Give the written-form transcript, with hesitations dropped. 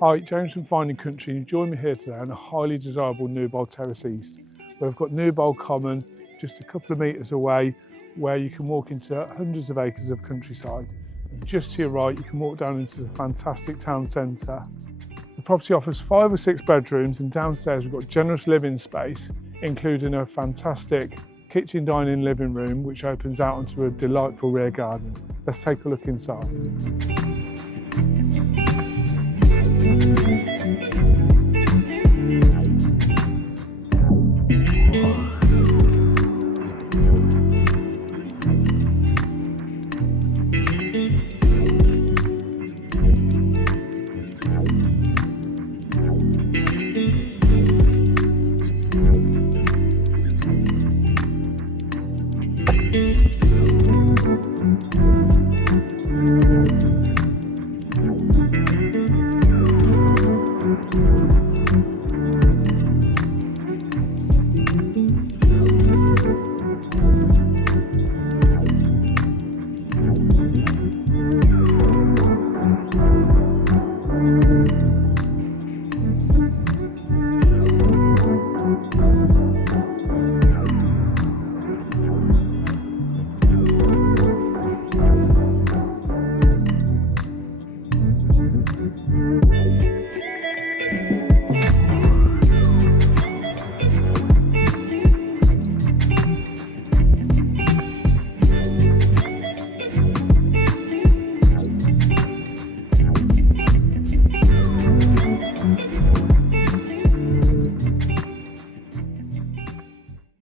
Hi, James from Finding Country. You join me here today on a highly desirable Newbold Terrace East, where we've got Newbold Common just a couple of metres away, where you can walk into hundreds of acres of countryside. And just to your right, you can walk down into the fantastic town centre. The property offers 5 or 6 bedrooms, and downstairs we've got generous living space, including a fantastic kitchen, dining, living room, which opens out onto a delightful rear garden. Let's take a look inside.